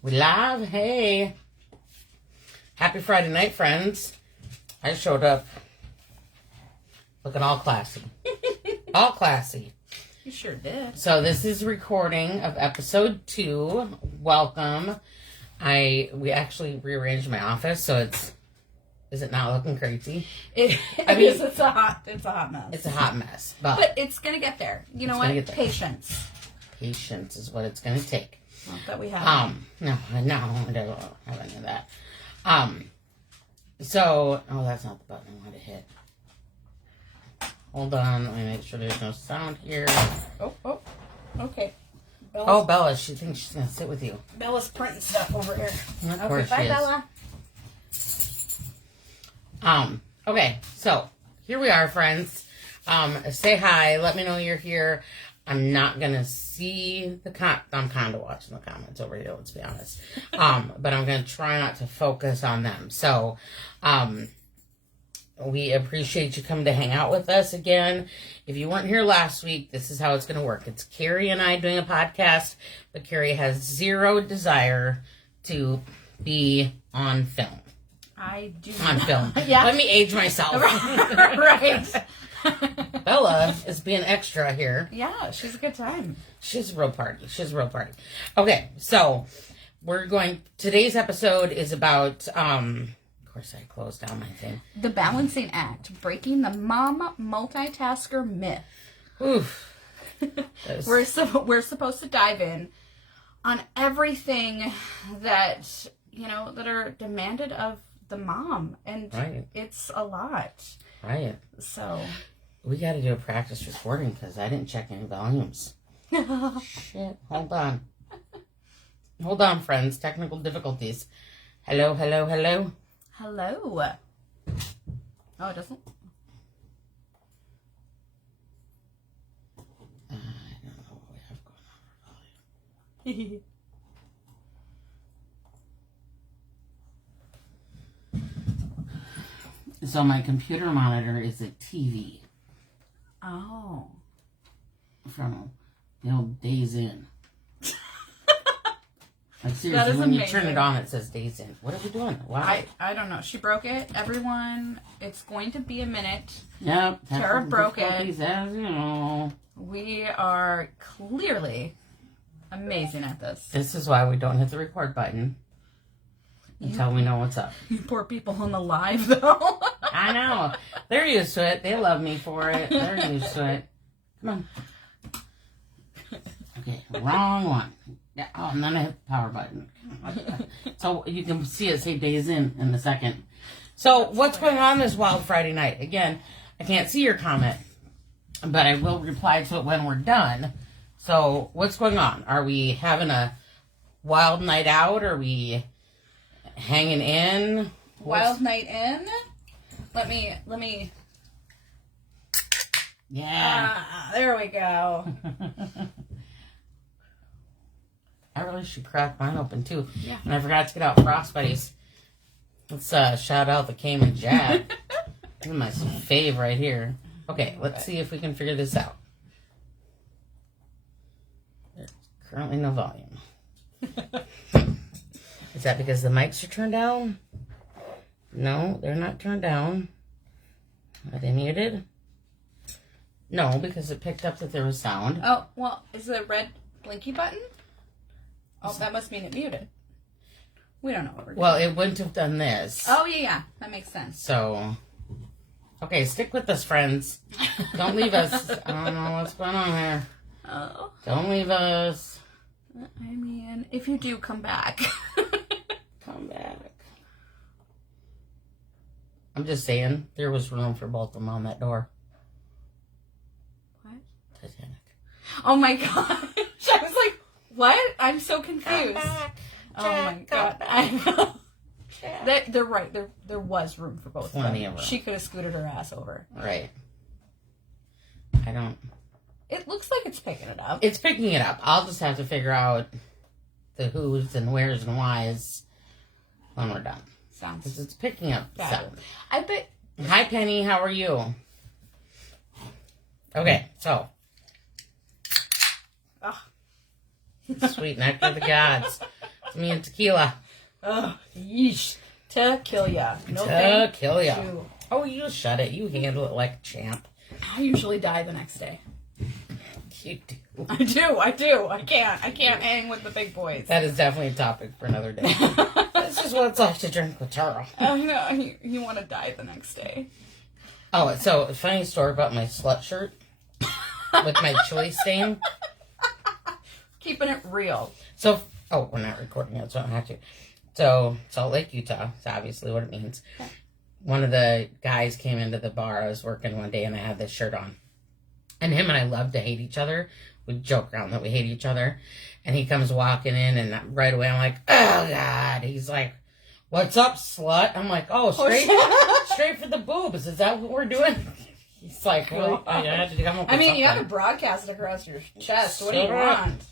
We live. Hey. Happy Friday night, friends. I showed up looking all classy. All classy. You sure did. So this is recording of episode 2. Welcome. We actually rearranged my office, so is it not looking crazy? It's a hot mess. It's a hot mess. But it's gonna get there. You know what? Patience. Patience is what it's gonna take. Not that we have. No, I don't have any of that. So, that's not the button I want to hit. Hold on, let me make sure there's no sound here. Oh, okay. Bella, she thinks she's gonna sit with you. Bella's printing stuff over here. Of course she is. Bella. Okay, so here we are, friends. Say hi. Let me know you're here. I'm not gonna see I'm kind of watching the comments over here. Let's be honest. But I'm gonna try not to focus on them. So, we appreciate you coming to hang out with us again. If you weren't here last week, this is how it's gonna work. It's Carrie and I doing a podcast, but Carrie has zero desire to be on film. I do on film. Yeah. Let me age myself. Right. Bella is being extra here. Yeah, she's a good time. She's a real party. Okay, so today's episode is about, of course I closed down my thing. The balancing act, breaking the mom-multitasker myth. Oof. We're supposed to dive in on everything that, that are demanded of the mom. And It's a lot. Right. So we got to do a practice recording because I didn't check any volumes. Shit. Hold on, friends. Technical difficulties. Hello. Hello. Oh, it doesn't? I don't know what we have going on with volume. So my computer monitor is a TV. Oh. From the old Days In. Like seriously, when you turn it on, it says Days In. What are we doing? Why? I don't know. She broke it. Everyone, it's going to be a minute. Yep. Tara broke it. As you know. We are clearly amazing at this. This is why we don't hit the record button until we know what's up. You poor people on the live, though. I know. They're used to it. They love me for it. They're used to it. Come on. Okay, wrong one. Yeah, and then I hit the power button. So you can see it say Days In a second. So what's going on this wild Friday night? Again, I can't see your comment, but I will reply to it when we're done. So what's going on? Are we having a wild night out? Are we hanging in? Wild night in? Let me. Yeah. There we go. I really should crack mine open too. Yeah. And I forgot to get out Frost Buddies. Let's shout out the Cayman Jack. This is my fave right here. Okay, let's see if we can figure this out. There's currently no volume. Is that because the mics are turned down? No, they're not turned down. Are they muted? No, because it picked up that there was sound. Oh, well, is the red blinky button? Oh, that must mean it muted. We don't know what we're doing. Well, it wouldn't have done this. Oh, yeah. That makes sense. So, okay, stick with us, friends. Don't leave us. I don't know what's going on here. Oh. Don't leave us. I mean, if you do, come back. Come back. I'm just saying, there was room for both of them on that door. What? Titanic. Oh, my gosh. I was like, what? I'm so confused. Oh my god. They're right. There was room for both. Plenty of room. She could have scooted her ass over. Right. It looks like it's picking it up. It's picking it up. I'll just have to figure out the who's and where's and why's when we're done. Sounds. Because it's picking up sound. I bet. Hi, Penny. How are you? Okay, so. Oh. Sweet nectar of the gods. me and tequila. Oh, yeesh. Tequila. No Tequila. Oh, you shut it. You handle it like a champ. I usually die the next day. You do. I do. I can't hang with the big boys. That is definitely a topic for another day. This is what it's like to drink with Tara. Oh, you want to die the next day. Oh, so a funny story about my slut shirt with my chili stain. Keeping it real. So, we're not recording it, so I don't have to. So, Salt Lake, Utah is obviously what it means. Okay. One of the guys came into the bar. I was working one day and I had this shirt on. And him and I love to hate each other. We joke around that we hate each other. And he comes walking in and right away I'm like, oh God. He's like, what's up, slut? I'm like, straight for the boobs. Is that what we're doing? He's like, well, I had to come up with something. You have it broadcasted across your chest. What do you want?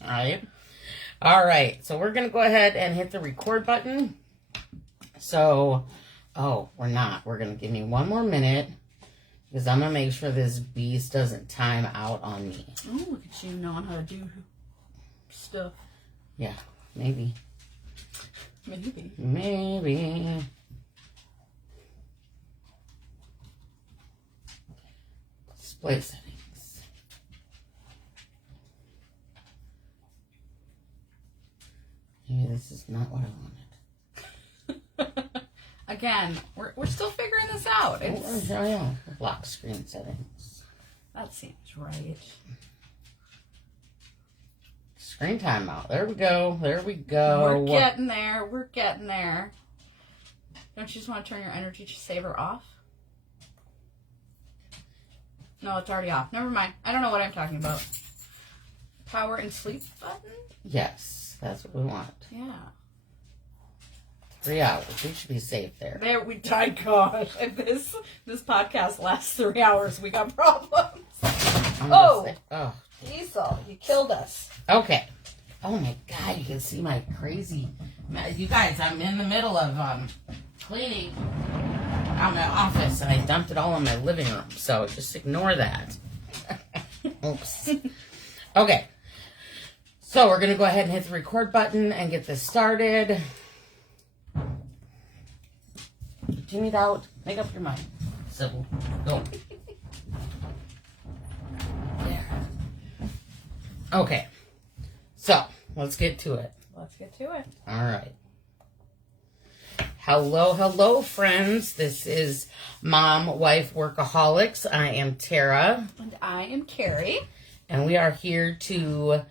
All right. So we're going to go ahead and hit the record button. So, we're not. We're going to give me one more minute. Because I'm going to make sure this beast doesn't time out on me. Oh, look at you knowing how to do stuff. Yeah, maybe. Maybe. Display settings. Maybe this is not what I wanted. Again, we're still figuring this out. Yeah. Lock screen settings. That seems right. Screen timeout. There we go. We're getting there. Don't you just want to turn your energy saver off? No, it's already off. Never mind. I don't know what I'm talking about. Power and sleep button? Yes, that's what we want. Yeah. 3 hours. We should be safe there. There we die, gosh. If this podcast lasts 3 hours, we got problems. Diesel, you killed us. Okay. Oh my God, you can see my crazy. You guys, I'm in the middle of cleaning out my office, and I dumped it all in my living room. So just ignore that. Oops. Okay. So we're gonna go ahead and hit the record button and get this started. Tune it out. Make up your mind. Sybil, go. There. Okay. So, let's get to it. All right. Hello, friends. This is Mom, Wife, Workaholics. I am Tara. And I am Carrie. And we are here to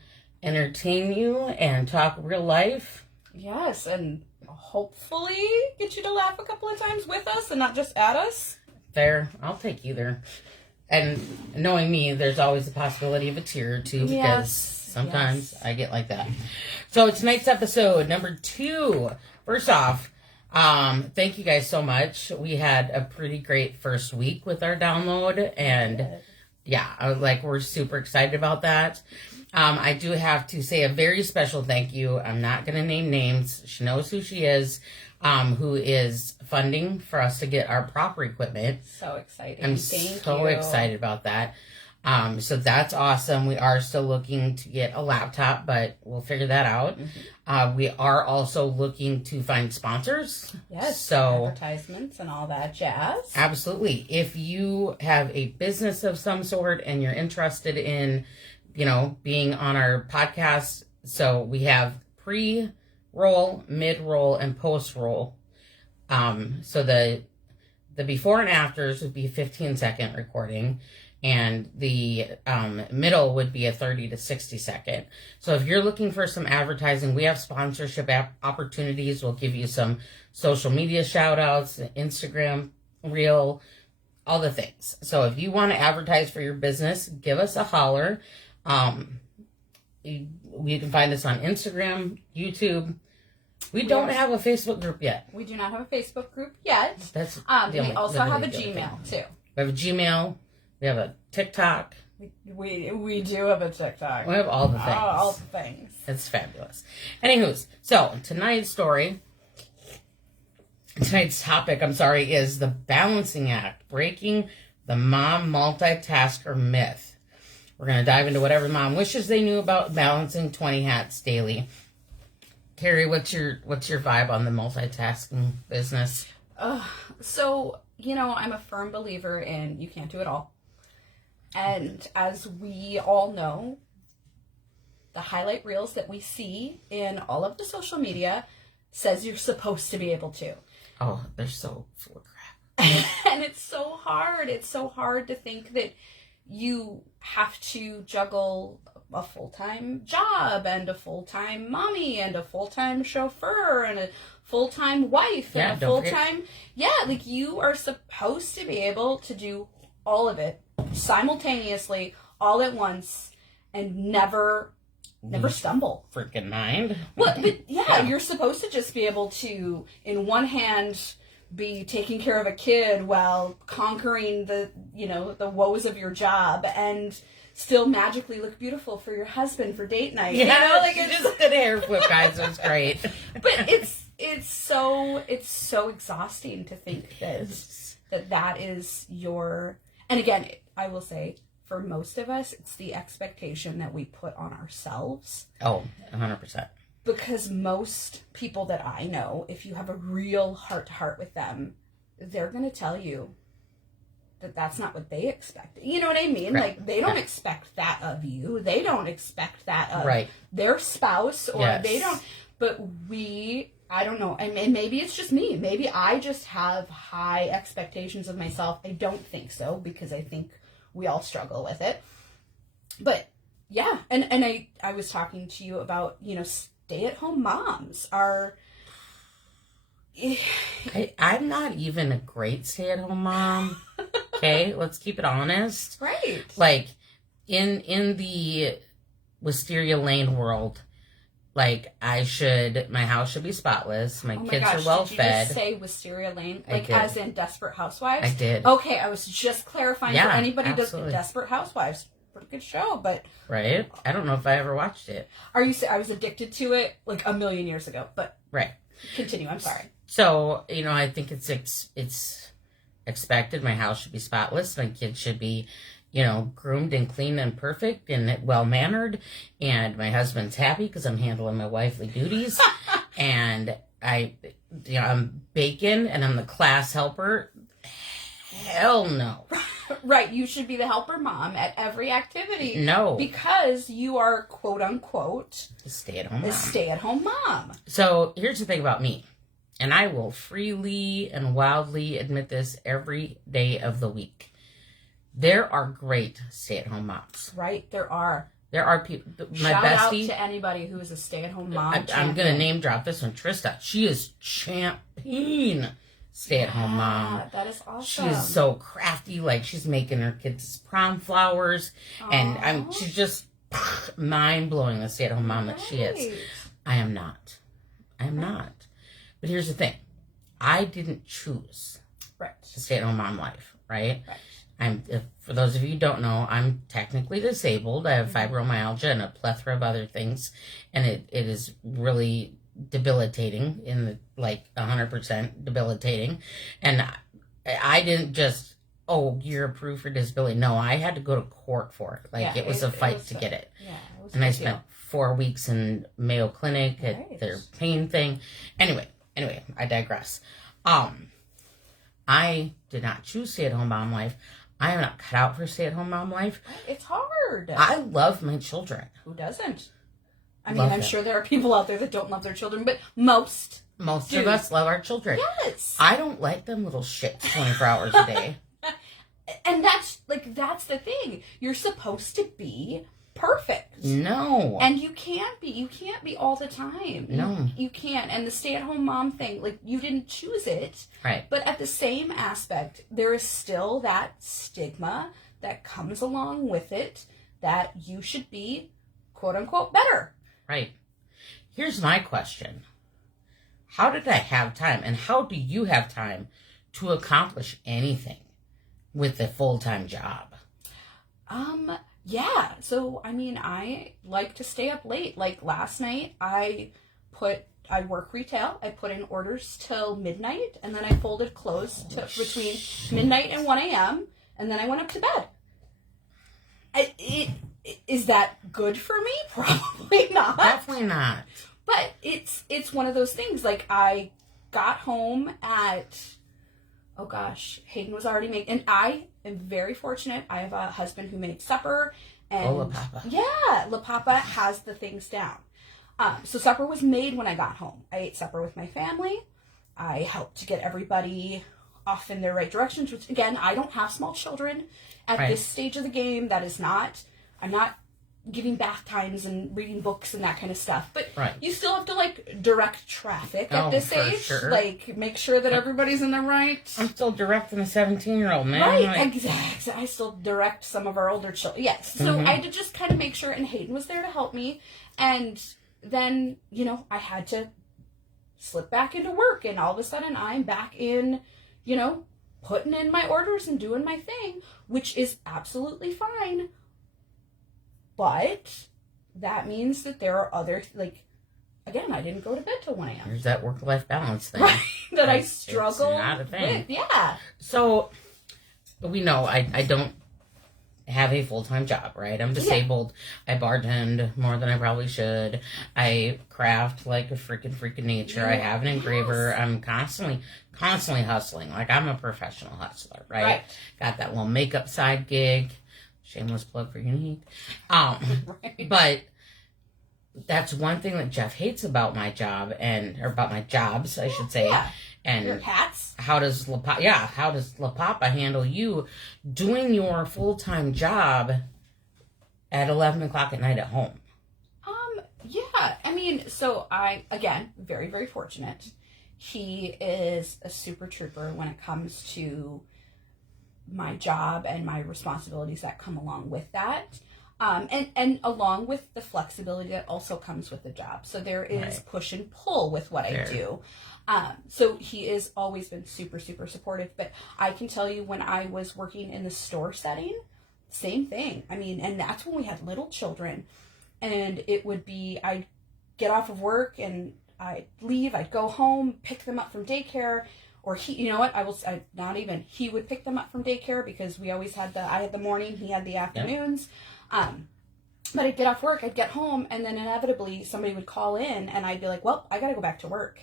entertain you and talk real life. Yes, and hopefully get you to laugh a couple of times with us and not just at us. Fair. I'll take either. And knowing me, there's always the possibility of a tear or two because sometimes I get like that. So tonight's episode, number 2. First off, thank you guys so much. We had a pretty great first week with our download, and we're super excited about that. I do have to say a very special thank you. I'm not going to name names. She knows who she is, who is funding for us to get our proper equipment. So exciting. I'm so excited about that. So that's awesome. We are still looking to get a laptop, but we'll figure that out. Mm-hmm. We are also looking to find sponsors. Yes. So advertisements and all that jazz. Absolutely. If you have a business of some sort and you're interested in, being on our podcast, so we have pre-roll, mid-roll, and post-roll. So the before and afters would be a 15-second recording, and the middle would be a 30 to 60 second. So if you're looking for some advertising, we have sponsorship opportunities. We'll give you some social media shout outs, Instagram, Reel, all the things. So if you want to advertise for your business, give us a holler. You can find us on Instagram, YouTube. We don't have a Facebook group yet. We do not have a Facebook group yet. That's we also have a Gmail too. We have a Gmail. We have a TikTok. We do have a TikTok. We have all the things. All the things. It's fabulous. Anywho, so tonight's topic, is the balancing act, breaking the mom-multitasker myth. We're going to dive into whatever mom wishes they knew about balancing 20 hats daily. Carrie, what's your vibe on the multitasking business? So, I'm a firm believer in you can't do it all. And as we all know, the highlight reels that we see in all of the social media says you're supposed to be able to. Oh, they're so full of crap. And it's so hard. It's so hard to think that you have to juggle a full-time job and a full-time mommy and a full-time chauffeur and a full-time wife and a full-time... Yeah, like you are supposed to be able to do all of it simultaneously, all at once, and never stumble. Freaking mind. Well, but yeah, you're supposed to just be able to, in one hand, be taking care of a kid while conquering the woes of your job and still magically look beautiful for your husband for date night. Yeah, it's just did a hair flip, guys. It was great. But it's so exhausting to think that is your... And again, I will say, for most of us, it's the expectation that we put on ourselves. Oh, 100%. Because most people that I know, if you have a real heart-to-heart with them, they're going to tell you that that's not what they expect. You know what I mean? Right. Like, they don't expect that of you. They don't expect that of right. their spouse, or they don't... But I don't know. And maybe it's just me. Maybe I just have high expectations of myself. I don't think so, because I think we all struggle with it. But yeah, and I was talking to you about, stay-at-home moms are... I'm not even a great stay-at-home mom. Okay, let's keep it honest. Right. Like, in the Wisteria Lane world, like, my house should be spotless. My kids are well fed. Did you just say Wisteria Lane? Like, as in Desperate Housewives? I did. Okay, I was just clarifying for anybody who absolutely. does Desperate Housewives. Pretty good show, but... Right? I don't know if I ever watched it. I was addicted to it, like, a million years ago, but... Right. Continue, I'm sorry. So, I think it's expected. My house should be spotless. My kids should be... groomed and clean and perfect and well-mannered. And my husband's happy because I'm handling my wifely duties. And I'm baking and I'm the class helper. Hell no. Right, you should be the helper mom at every activity. No. Because you are, quote-unquote... a stay-at-home mom. A stay-at-home mom. So, here's the thing about me. And I will freely and wildly admit this every day of the week. There are great stay-at-home moms. Right, there are. There are people. My Shout bestie, out to anybody who is a stay-at-home mom. I'm going to name drop this one, Trista. She is champion stay-at-home mom. That is awesome. She is so crafty. Like, she's making her kids prom flowers. Aww. And she's just mind-blowing, the stay-at-home mom that she is. I am not. But here's the thing. I didn't choose the stay-at-home mom life, right? For those of you who don't know, I'm technically disabled. I have fibromyalgia and a plethora of other things, and it is really debilitating, 100% debilitating. And I didn't just, you're approved for disability. No, I had to go to court for it. It was a fight to get it. Yeah, it was. And I spent 4 weeks in Mayo Clinic at their pain thing. Anyway, I digress. I did not choose stay-at-home mom life. I am not cut out for stay-at-home mom life. It's hard. I love my children. Who doesn't? I'm sure there are people out there that don't love their children, but most of us love our children. Yes. I don't like them little shits 24 hours a day. And that's the thing. You're supposed to be perfect. No. And you can't be. You can't be all the time. No. You can't. And the stay-at-home mom thing, you didn't choose it. Right. But at the same aspect, there is still that stigma that comes along with it that you should be, quote-unquote, better. Right. Here's my question. How did I have time, and how do you have time to accomplish anything with a full-time job? Yeah. So, I like to stay up late. Like last night, I work retail. I put in orders till midnight, and then I folded clothes between midnight and 1 a.m., and then I went up to bed. Is that good for me? Probably not. Definitely not. But it's one of those things. Like, I got home at, oh gosh, Hayden was already making, and I am very fortunate. I have a husband who made supper. And La Papa. Yeah, La Papa has the things down. So supper was made when I got home. I ate supper with my family. I helped to get everybody off in their right directions, which, again, I don't have small children at this stage of the game. That is not, I'm not giving bath times and reading books and that kind of stuff. But you still have to, like, direct traffic at this age. Sure. Like, make sure that everybody's in the right... I'm still directing a 17-year-old, man. Right, like... exactly. I still direct some of our older children. Yes. So I had to just kind of make sure, and Hayden was there to help me. And then, you know, I had to slip back into work, and all of a sudden I'm back in, you know, putting in my orders and doing my thing, which is absolutely fine. But that means that there are other, like, again, I didn't go to bed till 1 a.m. There's that work-life balance thing. Right, that I struggle it's not a thing. with. Yeah. So, we know I don't have a full-time job, right? I'm disabled. I bartend more than I probably should. I craft like a freaking nature. I have an engraver. I'm constantly hustling. Like, I'm a professional hustler, right? Got that little makeup side gig. Shameless plug for Unique. But that's one thing that Jeff hates about my job, or about my jobs, I should say. Yeah. And your cats. How does La Papa handle you doing your full-time job at 11 o'clock at night at home? Yeah. I mean, so I, again, very, very fortunate. He is a super trooper when it comes to my job and my responsibilities that come along with that. And along with the flexibility that also comes with the job. So there is push and pull with what I do. So he has always been super, super supportive. But I can tell you, when I was working in the store setting, same thing. I mean, and that's when we had little children. And it would be, I'd get off of work and I'd leave, I'd go home, pick them up from daycare. Or he, you know what, he would pick them up from daycare, because we always had I had the morning, he had the afternoons. But I'd get off work, I'd get home, and then inevitably somebody would call in, and I'd be like, well, I gotta go back to work.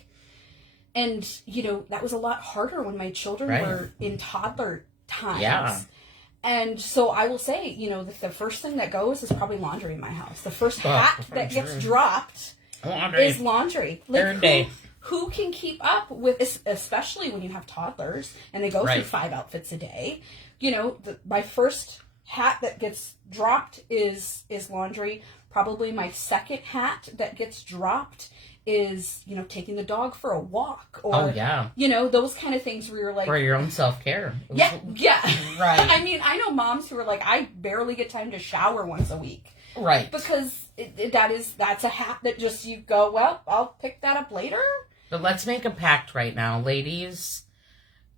And, you know, that was a lot harder when my children were in toddler times. Yeah. And so I will say, you know, the first thing that goes is probably laundry in my house. The first hat that gets dropped is laundry. Like, Third day. Who can keep up with, especially when you have toddlers and they go through 5 outfits a day? You know, my first hat that gets dropped is laundry. Probably my second hat that gets dropped is, you know, taking the dog for a walk, or you know, those kind of things where you're like, for your own self-care. Yeah. Right. I mean, I know moms who are like, I barely get time to shower once a week. Right. Because that's a hat that just, you go, well, I'll pick that up later. But let's make a pact right now, ladies.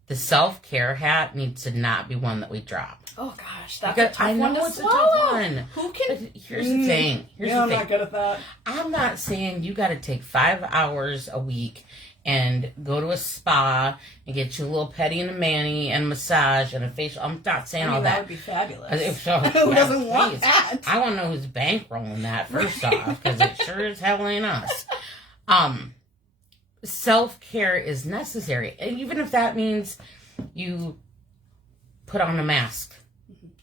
The self-care hat needs to not be one that we drop. Oh gosh, that's a tough one to swallow. A tough one. Who can? But here's the thing. I'm not good at that. I'm not saying you got to take 5 hours a week and go to a spa and get you a little pedi and a mani and a massage and a facial. I'm not saying all that. That would be fabulous. So, who doesn't want that? I want to know who's bankrolling that first off, because it sure as hell ain't us. Self-care is necessary, even if that means you put on a mask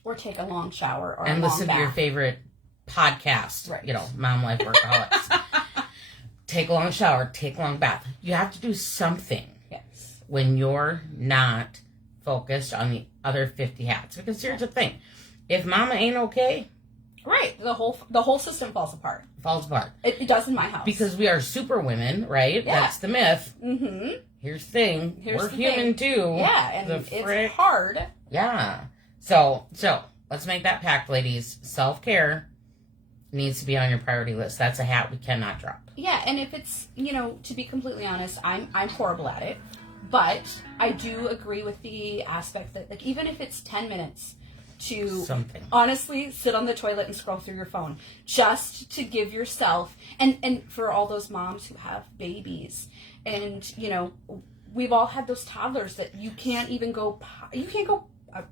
or take a long shower or and a long listen bath. to your favorite podcast, you know, Mom Life Workaholics. Take a long shower, take a long bath. You have to do something when you're not focused on the other 50 hats, because here's the thing: if mama ain't okay, the whole system falls apart. It does in my house. Because we are super women, right? Yeah. That's the myth. Mm-hmm. Here's the thing. We're human too. Yeah, and it's hard. Yeah. So let's make that pact, ladies. Self-care needs to be on your priority list. That's a hat we cannot drop. Yeah, and if it's, you know, to be completely honest, I'm horrible at it. But I do agree with the aspect that, like, even if it's 10 minutes to honestly sit on the toilet and scroll through your phone, just to give yourself, and for all those moms who have babies, and, you know, we've all had those toddlers that you can't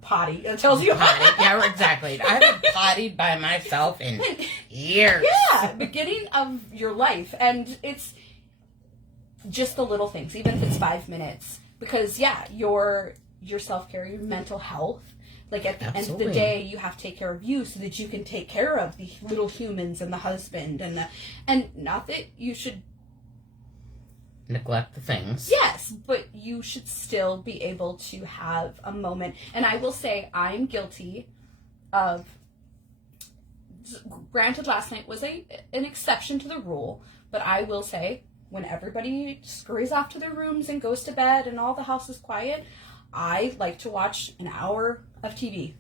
potty. It tells you potty. Yeah, exactly. I haven't pottied by myself in years. Yeah, beginning of your life. And it's just the little things, even if it's 5 minutes. Because, yeah, your self-care, your mental health. Like, at the end of the day, you have to take care of you so that you can take care of the little humans and the husband. And not that you should neglect the things. Yes, but you should still be able to have a moment. And I will say I'm guilty of, granted last night was an exception to the rule, but I will say when everybody scurries off to their rooms and goes to bed and all the house is quiet, I like to watch an hour of TV.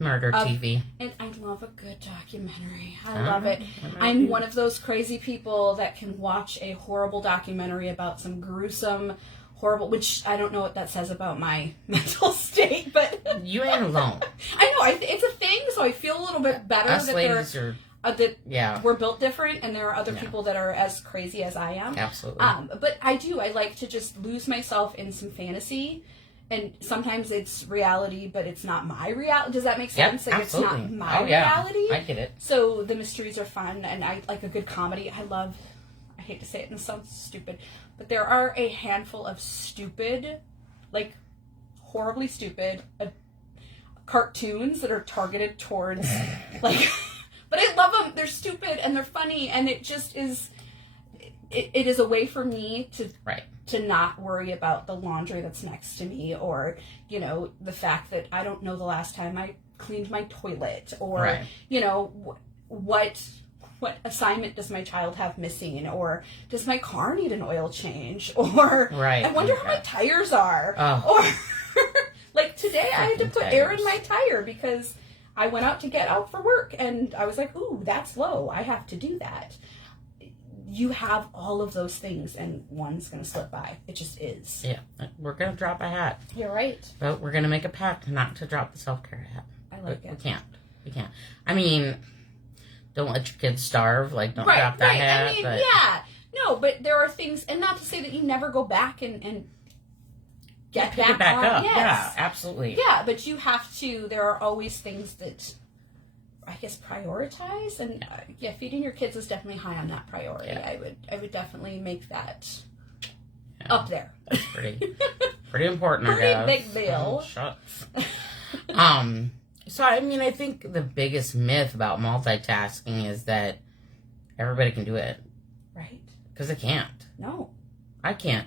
Murder TV. And I love a good documentary. I love it. I'm one of those crazy people that can watch a horrible documentary about some gruesome, horrible, which I don't know what that says about my mental state, but... You ain't alone. I know. It's a thing, so I feel a little bit better Us ladies are... that we're built different, and there are other people that are as crazy as I am. Absolutely. But I like to just lose myself in some fantasy. And sometimes it's reality, but it's not my reality. Does that make sense? Yep, like absolutely. It's not my reality. I get it. So the mysteries are fun, and I like a good comedy. I hate to say it and it sounds stupid, but there are a handful of stupid, like horribly stupid cartoons that are targeted towards like, but I love them. They're stupid and they're funny, and it just is, it is a way for me to... Right. To not worry about the laundry that's next to me, or, you know, the fact that I don't know the last time I cleaned my toilet, or, you know, what assignment does my child have missing, or does my car need an oil change, or I wonder how my tires are, or like today I had to put air in my tire because I went out to get out for work and I was like, ooh, that's low. I have to do that. You have all of those things, and one's going to slip by. It just is. Yeah. We're going to drop a hat. You're right. But we're going to make a pact not to drop the self-care hat. I like it. We can't. I mean, don't let your kids starve. Like, don't drop that hat. I mean, yeah. No, but there are things, and not to say that you never go back and get back on. Up. Yes. Yeah, absolutely. Yeah, but you have to, there are always things that... I guess prioritize, and feeding your kids is definitely high on that priority. Yeah. I would definitely make that up there. That's pretty important. Pretty big deal. Shucks. So I mean, I think the biggest myth about multitasking is that everybody can do it. Right. Because I can't. No. I can't.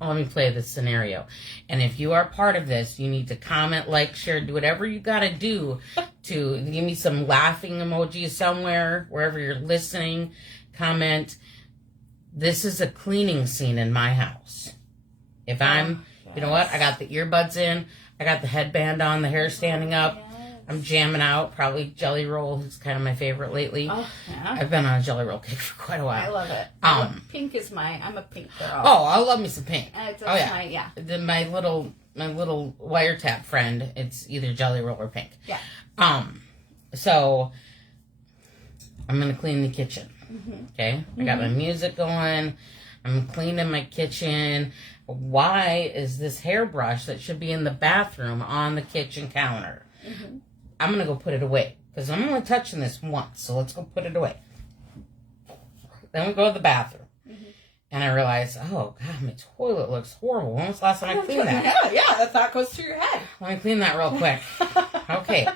Let me play this scenario. And if you are part of this, you need to comment, like, share, do whatever you got to do to give me some laughing emojis somewhere, wherever you're listening. Comment. This is a cleaning scene in my house. If I'm, you know what? I got the earbuds in. I got the headband on, the hair standing up. Yes. I'm jamming out. Probably Jelly Roll is kind of my favorite lately. Oh, yeah. I've been on a Jelly Roll kick for quite a while. I love it. Pink is I'm a pink girl. Oh, I love me some pink. Yeah. My little wiretap friend, it's either Jelly Roll or pink. Yeah. So I'm going to clean the kitchen. Mm-hmm. Okay? I got my music going. I'm cleaning my kitchen. Why is this hairbrush that should be in the bathroom on the kitchen counter? Mm-hmm. I'm going to go put it away because I'm only touching this once. So let's go put it away. Then we go to the bathroom. Mm-hmm. And I realize, oh, God, my toilet looks horrible. When was the last time I cleaned that? Yeah, that thought goes through your head. Let me clean that real quick. Okay.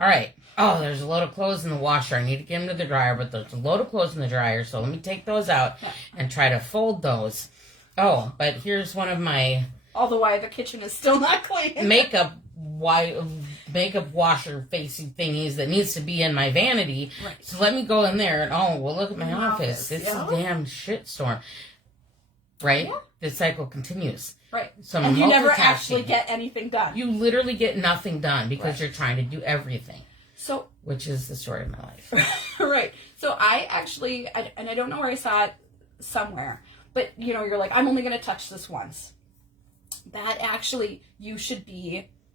All right. Oh, there's a load of clothes in the washer. I need to get them to the dryer, but there's a load of clothes in the dryer. So let me take those out and try to fold those. Oh, but here's one of my... All the while the kitchen is still not clean. Makeup washer facing thingies that needs to be in my vanity. Right. So let me go in there and look at my office. It's a damn shitstorm. Right? Yeah. The cycle continues. Right. So and you never actually get anything done. You literally get nothing done because you're trying to do everything. So, which is the story of my life. Right. So I actually, and I don't know where I saw it somewhere, but you're like, I'm only going to touch this once. That actually, you should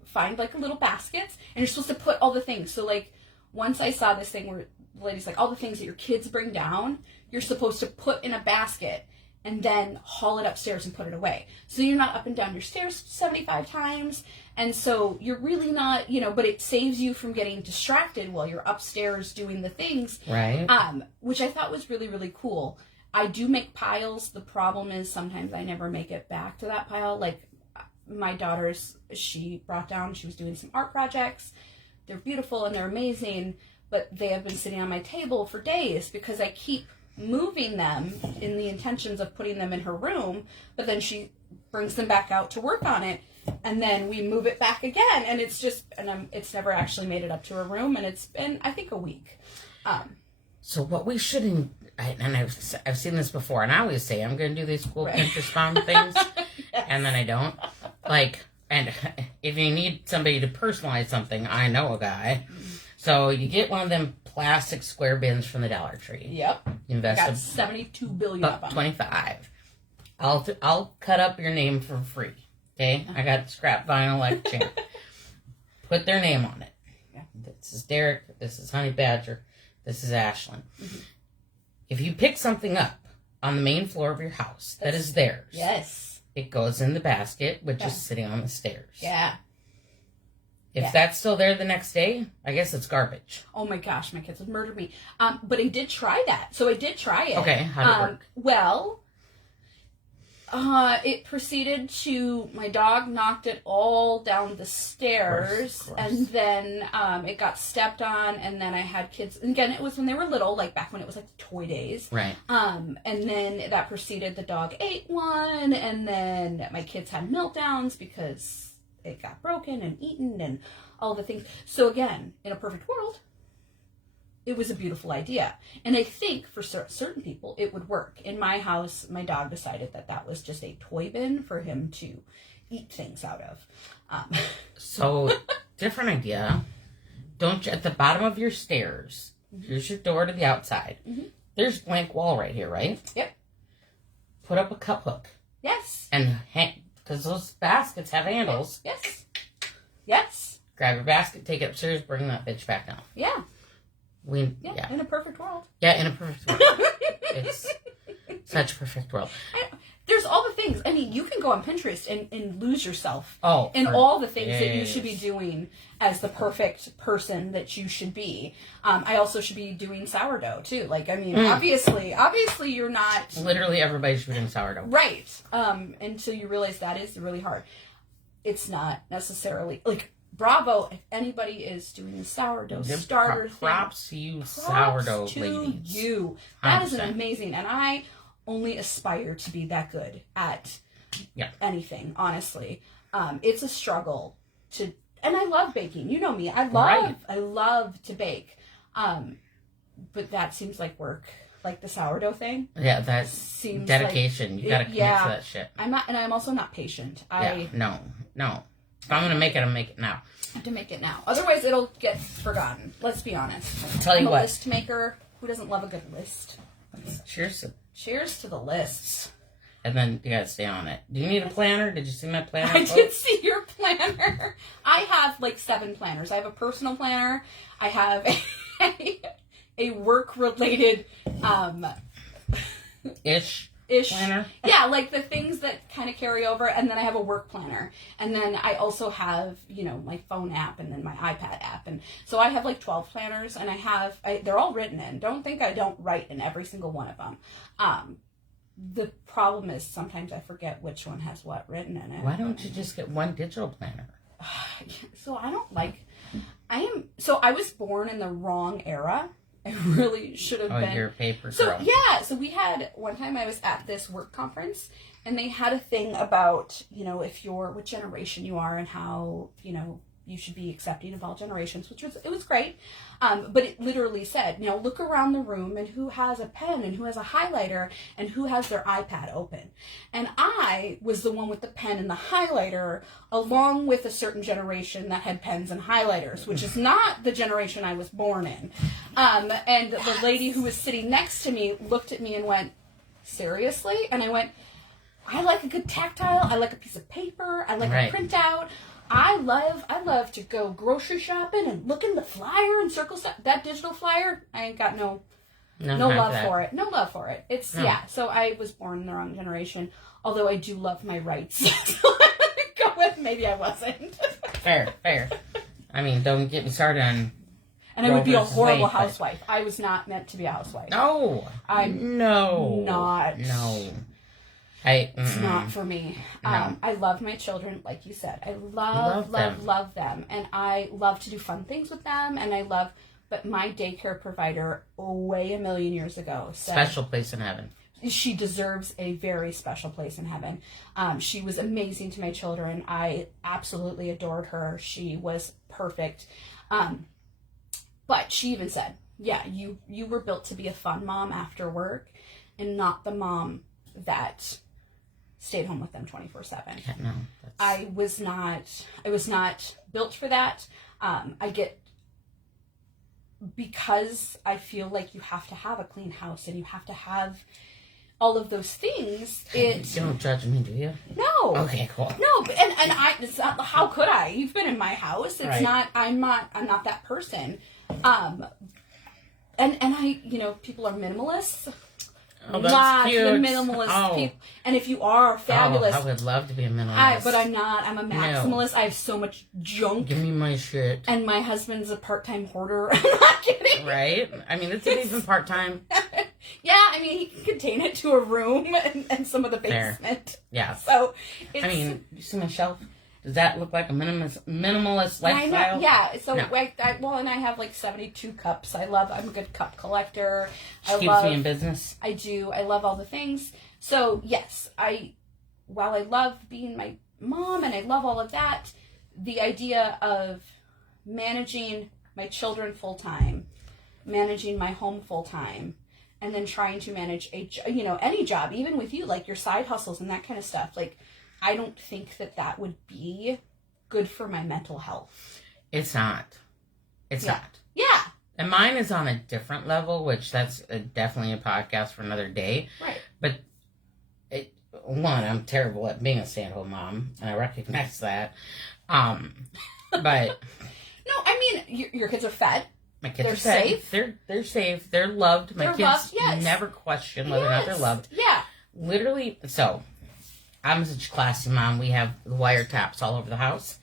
find like little baskets, and you're supposed to put all the things. So like, once I saw this thing where the lady's like, all the things that your kids bring down, you're supposed to put in a basket and then haul it upstairs and put it away. So you're not up and down your stairs 75 times. And so you're really not, but it saves you from getting distracted while you're upstairs doing the things. Right. Which I thought was really, really cool. I do make piles. The problem is sometimes I never make it back to that pile. Like my daughter's, she was doing some art projects. They're beautiful and they're amazing, but they have been sitting on my table for days because I keep moving them in the intentions of putting them in her room, but then she brings them back out to work on it, and then we move it back again, and it's never actually made it up to her room, and it's been, I think, a week. So what we shouldn't, and I've seen this before, and I always say I'm going to do these cool Pinterest mom things, yes. And then I don't. Like, and if you need somebody to personalize something, I know a guy. So you get one of them plastic square bins from the Dollar Tree. Yep. You invest got 72 billion of them. 25. I'll cut up your name for free. Okay? I got scrap vinyl like a champ. Put their name on it. Yeah. This is Derek. This is Honey Badger. This is Ashlyn. Mm-hmm. If you pick something up on the main floor of your house that is theirs. Yes. It goes in the basket, which is sitting on the stairs. Yeah. If that's still there the next day, I guess it's garbage. Oh my gosh, my kids would murder me. But I did try that. So I did try it. Okay, how did it work? Well, it proceeded to, my dog knocked it all down the stairs. Of course. And then it got stepped on, and then I had kids, and again, it was when they were little, like back when it was like toy days. Right. And then that proceeded, the dog ate one, and then my kids had meltdowns because it got broken and eaten and all the things. So again, in a perfect world, it was a beautiful idea. And I think for certain people, it would work. In my house, my dog decided that was just a toy bin for him to eat things out of. So, different idea. At the bottom of your stairs, here's your door to the outside. Mm-hmm. There's blank wall right here, right? Yep. Put up a cup hook. Yes. And because those baskets have handles. Yes. Yes. Grab your basket, take it upstairs, bring that bitch back down. Yeah. Yeah. In a perfect world. Yeah, in a perfect world. It's such a perfect world. There's all the things. I mean, you can go on Pinterest and lose yourself in for all the things that you should be doing as the perfect person that you should be. I also should be doing sourdough, too. Like, I mean, obviously you're not... Literally everybody should be doing sourdough. Right. Until you realize that is really hard. It's not necessarily... Like, bravo, if anybody is doing a sourdough starter thing. Props to you, sourdough ladies. You. That is an amazing... And I only aspire to be that good at anything, honestly. It's a struggle to... And I love baking. You know me. I love to bake. But that seems like work. Like the sourdough thing. Yeah, that seems dedication. Like, you gotta commit to that shit. I'm also not patient. No. If I'm gonna make it, I'll make it now. I have to make it now. Otherwise, it'll get forgotten. Let's be honest. I'm a list maker. Who doesn't love a good list? Cheers to the lists. And then you gotta stay on it. Do you need a planner? Did you see my planner? I did see your planner. I have like 7 planners. I have a personal planner. I have a work-related ish planner. Yeah, like the things that kind of carry over, and then I have a work planner, and then I also have my phone app, and then my iPad app, and so I have like 12 planners, and they're all written in. Don't think I don't write in every single one of them. The problem is sometimes I forget which one has what written in it. Why don't you just get one digital planner? So I was born in the wrong era. I really should have been. You're a paper girl. So we had, one time I was at this work conference, and they had a thing about, what generation you are and how, you should be accepting of all generations, it was great. But it literally said, look around the room and who has a pen and who has a highlighter and who has their iPad open. And I was the one with the pen and the highlighter, along with a certain generation that had pens and highlighters, which is not the generation I was born in. And the lady who was sitting next to me looked at me and went, seriously? And I went, I like a good tactile. I like a piece of paper. I like a printout. I love to go grocery shopping and look in the flyer and circle stuff. That digital flyer, I ain't got no No love for it. No love for it. It's, yeah. So I was born in the wrong generation, although I do love my rights. So I'm going to go with maybe I wasn't. Fair. I mean, don't get me started on... And I would be a horrible housewife. I was not meant to be a housewife. No. I'm not. No. It's not for me. No. I love my children, like you said. I love them. And I love to do fun things with them. And but my daycare provider, way a million years ago, said... Special place in heaven. She deserves a very special place in heaven. She was amazing to my children. I absolutely adored her. She was perfect. But she even said, yeah, you were built to be a fun mom after work and not the mom that stayed home with them 24/7. Yeah, no, I was not built for that. Because I feel like you have to have a clean house and you have to have all of those things. You don't judge me, do you? No. Okay, cool. No, and it's not, how could I? You've been in my house. It's right. not, I'm not that person. And I, people are minimalists. Oh, that's not cute. the minimalist people. And if you are fabulous. I would love to be a minimalist. But I'm not. I'm a maximalist. No. I have so much junk. Give me my shit. And my husband's a part-time hoarder. I'm not kidding. Right? I mean, it's even part-time. Yeah, I mean, he can contain it to a room and some of the basement. Fair. Yeah. So, you see my shelf? Does that look like a minimalist lifestyle? Yeah. So, no. And I have like 72 cups. I'm a good cup collector. Keeps me in business. I do. I love all the things. So, yes, while I love being my mom and I love all of that, the idea of managing my children full-time, managing my home full-time, and then trying to manage any job, even with you, like your side hustles and that kind of stuff, like, I don't think that would be good for my mental health. It's not. It's not. Yeah. And mine is on a different level, which that's definitely a podcast for another day. Right. But, I'm terrible at being a stay-at-home mom, and I recognize that. But... No, I mean, your kids are fed. My kids are fed. Safe. They're safe. They're loved. My kids never question whether or not they're loved. Yeah. Literally, so... I'm such a classy mom. We have the wiretaps all over the house.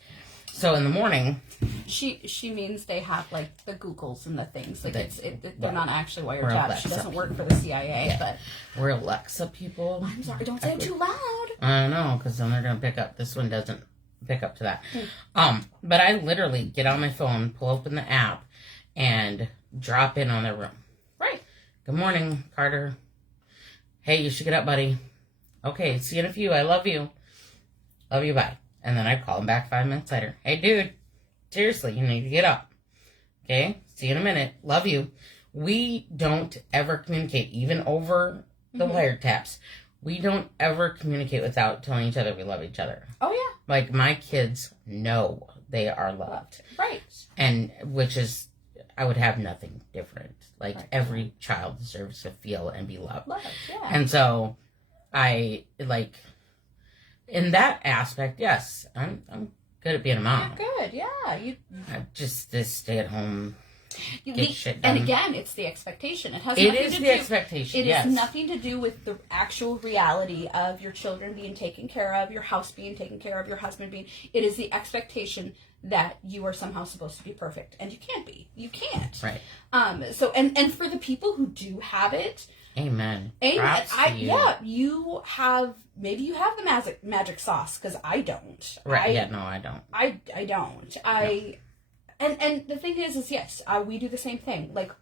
So in the morning... She means they have, like, the Googles and the things. Like, they're not actually wiretaps. She doesn't work for the CIA, but... We're Alexa people. I'm sorry, don't say it too loud. I know, because then they're going to pick up. This one doesn't pick up to that. But I literally get on my phone, pull open the app, and drop in on their room. Right. Good morning, Carter. Hey, you should get up, buddy. Okay, see you in a few. I love you. Love you, bye. And then I call him back 5 minutes later. Hey, dude, seriously, you need to get up. Okay, see you in a minute. Love you. We don't ever communicate, even over the wiretaps. We don't ever communicate without telling each other we love each other. Oh, yeah. Like, my kids know they are loved. Right. And, which is, I would have nothing different. Like, every child deserves to feel and be loved. Loved, yeah. And so... in that aspect, yes, I'm good at being a mom. You're good, yeah. I'm just this stay-at-home, get shit done. And again, it's the expectation. It is the expectation, It has nothing to do with the actual reality of your children being taken care of, your house being taken care of, your husband being... It is the expectation that you are somehow supposed to be perfect. And you can't be. You can't. Right. So, and for the people who do have it... Amen. Props to you. Yeah, you have the magic sauce, because I don't. Right. No, I don't. I don't. And the thing is yes, we do the same thing. Like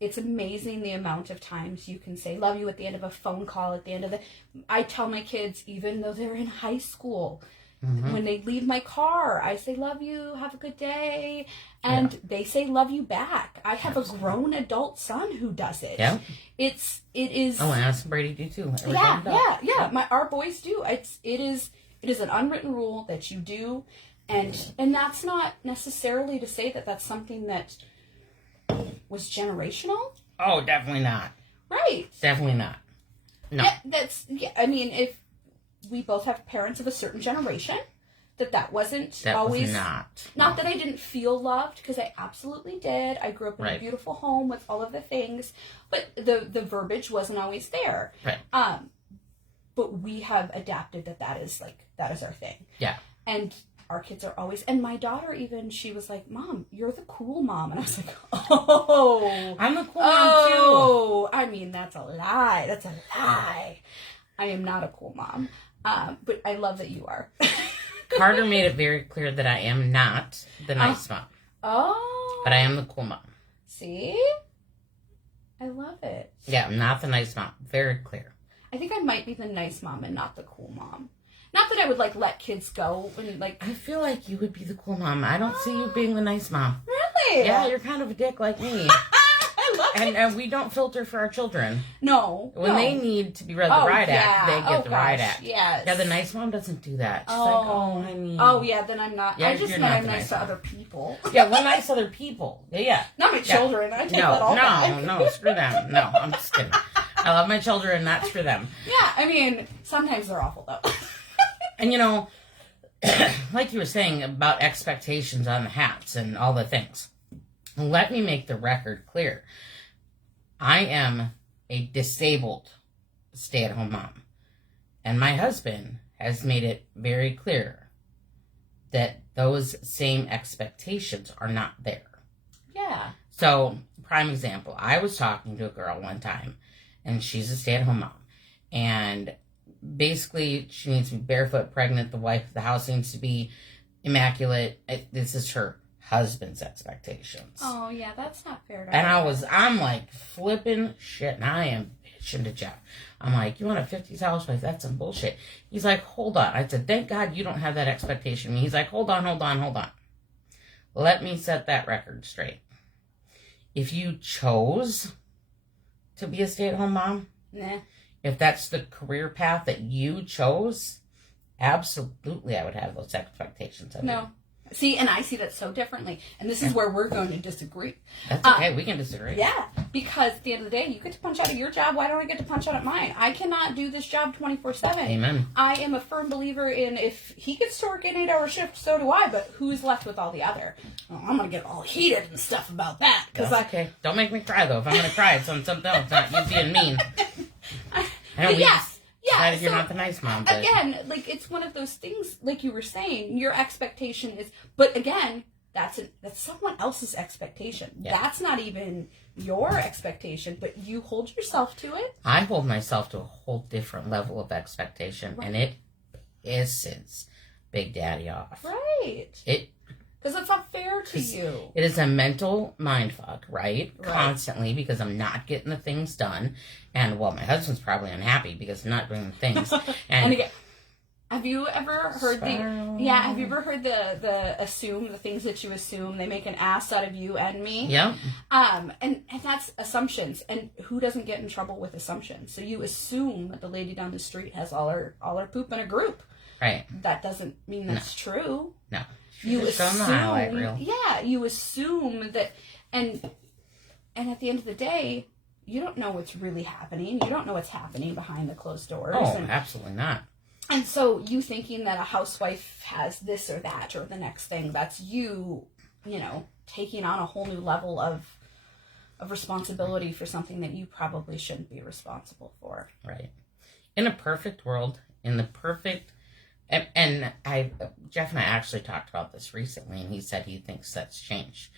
it's amazing the amount of times you can say love you at the end of a phone call, at the end of I tell my kids, even though they're in high school, when they leave my car, I say love you, have a good day, and they say love you back. I have a grown adult son who does it. Yeah. It is. Oh, and Addison Brady do too. Yeah. Our boys do. It is an unwritten rule that you do, and that's not necessarily to say that that's something that was generational. Oh, definitely not. Right. Definitely not. No. Yeah, I mean, if we both have parents of a certain generation, that wasn't That always was not. Not that I didn't feel loved, because I absolutely did. I grew up in a beautiful home with all of the things, but the verbiage wasn't always there. Right. But we have adapted that is our thing. Yeah. And our kids are always, and my daughter even, she was like, Mom, you're the cool mom. And I was like, oh. I'm the cool mom too. Oh, I mean, that's a lie. That's a lie. I am not a cool mom. But I love that you are. Carter made it very clear that I am not the nice mom. Oh. But I am the cool mom. See? I love it. Yeah, I'm not the nice mom. Very clear. I think I might be the nice mom and not the cool mom. Not that I would, let kids go and, I feel like you would be the cool mom. I don't see you being the nice mom. Really? Yeah, you're kind of a dick like me. I love it. And we don't filter for our children. No. When they need to be read the riot act, they get the riot act. Yes. Yeah, the nice mom doesn't do that. She's honey. Oh, yeah, then I'm not. Yeah, I just you're meant not I'm the nice nice to mom. other people. Yeah, we're nice to other people. Yeah. Not my children. I take that all back. No, screw them. No, I'm just kidding. I love my children, not screw them. Yeah, I mean, sometimes they're awful, though. And, like you were saying about expectations on the hats and all the things, let me make the record clear. I am a disabled stay-at-home mom. And my husband has made it very clear that those same expectations are not there. Yeah. So, prime example, I was talking to a girl one time, and she's a stay-at-home mom. And basically, she needs to be barefoot, pregnant, the wife of the house needs to be immaculate. This is her husband's expectations. Oh, yeah, that's not fair to And her. I'm like flipping shit, and I am bitching to Jeff. I'm like, you want a 50s housewife? That's some bullshit. He's like, hold on. I said, thank God you don't have that expectation. He's like, hold on. Let me set that record straight. If you chose to be a stay-at-home mom, Nah. if that's the career path that you chose, absolutely I would have those expectations of you. No. See, and I see that so differently. And this is where we're going to disagree. That's okay. We can disagree. Yeah, because at the end of the day, you get to punch out at your job. Why don't I get to punch out at mine? I cannot do this job 24/7. Amen. I am a firm believer in if he gets to work an 8-hour shift, so do I. But who's left with all the other? Well, I'm going to get all heated and stuff about that. That's okay. Don't make me cry, though. If I'm going to cry, it's on something else, not you being mean. I know Yeah, you're not the nice mom. But again, it's one of those things, like you were saying, your expectation is, but again, that's someone else's expectation. Yeah. That's not even your expectation, but you hold yourself to it. I hold myself to a whole different level of expectation, right. And it pisses Big Daddy off. Right. Because it's not fair to you. It is a mental mindfuck, right? Constantly, because I'm not getting the things done. And, well, my husband's probably unhappy because I'm not doing the things. And again, have you ever heard have you ever heard the assume, the things that you assume, they make an ass out of you and me? Yeah. And that's assumptions. And who doesn't get in trouble with assumptions? So you assume that the lady down the street has all her poop in a group. Right. That doesn't mean that's true. No. You assume, the highlight reel. Yeah, you assume that, and at the end of the day, you don't know what's really happening. You don't know what's happening behind the closed doors. Oh, absolutely not. And so you thinking that a housewife has this or that or the next thing, that's you taking on a whole new level of responsibility for something that you probably shouldn't be responsible for. Right. In a perfect world, and Jeff and I actually talked about this recently, and he said he thinks that's changed.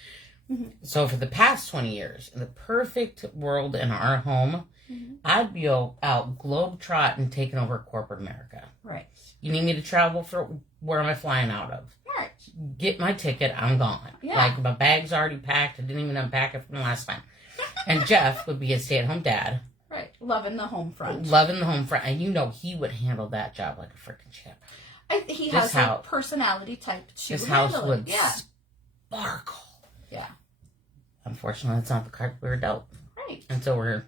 Mm-hmm. So for the past 20 years, in the perfect world in our home, mm-hmm. I'd be out globe-trotting, taking over corporate America. Right. You need me to travel for, where am I flying out of? Right. Get my ticket, I'm gone. Yeah. My bag's already packed, I didn't even unpack it from the last time. And Jeff would be a stay-at-home dad. Right. Loving the home front. And he would handle that job like a freaking champ. He has a personality type to this handle house would it. sparkle. Yeah. Unfortunately, that's not the card we were dealt. Right. And so we're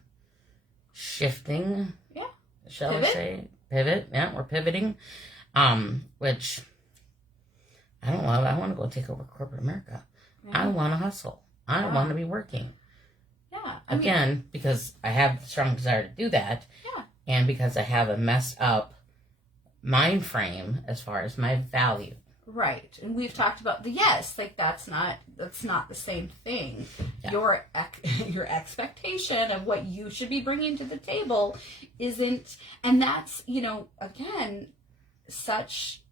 shifting. Yeah. Shall I say? Pivot. Yeah, we're pivoting. Which I don't love. I want to go take over corporate America. Mm-hmm. I want to hustle. I want to be working. Yeah. Because I have the strong desire to do that. Yeah. And because I have a messed up mind frame as far as my value. Right. And we've talked about that's not the same thing. Yeah. Your expectation of what you should be bringing to the table isn't, and that's, again, such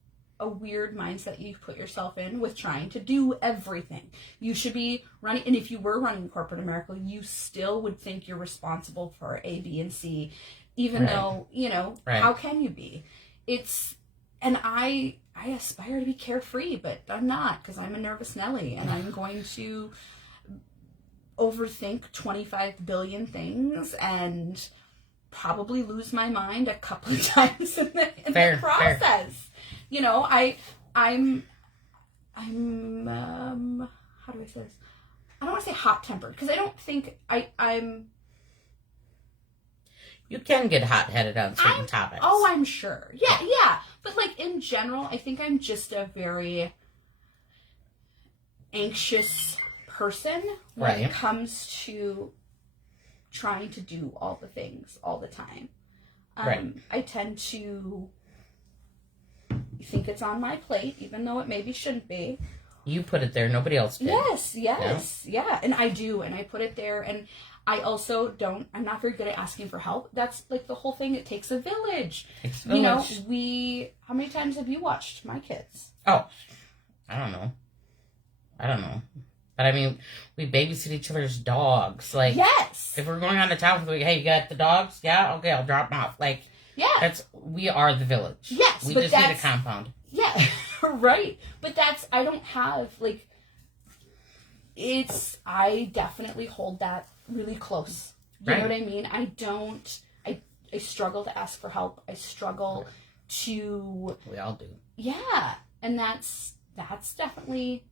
a weird mindset you put yourself in with trying to do everything. You should be running, and if you were running corporate America, you still would think you're responsible for A, B, and C, even though, how can you be? And I aspire to be carefree, but I'm not, because I'm a nervous Nelly, and I'm going to overthink 25 billion things and probably lose my mind a couple of times in the process. Fair. I'm how do I say this? I don't want to say hot-tempered, because I don't think I'm... You can get hot-headed on certain topics. Oh, I'm sure. Yeah. But, in general, I think I'm just a very anxious person when it comes to trying to do all the things all the time. I tend to think it's on my plate, even though it maybe shouldn't be. You put it there. Nobody else did. Yes. Yeah. And I do. And I put it there. And I also I'm not very good at asking for help. That's the whole thing. It takes a village. How many times have you watched my kids? Oh, I don't know. But I mean, we babysit each other's dogs. Yes. If we're going on to town for the week, hey, you got the dogs? Yeah? Okay, I'll drop them off. We are the village. Yes. We just need a compound. Yeah, right. But I don't have, I definitely hold that really close. You know what I mean? I struggle to ask for help. I struggle to... We all do. Yeah. And that's definitely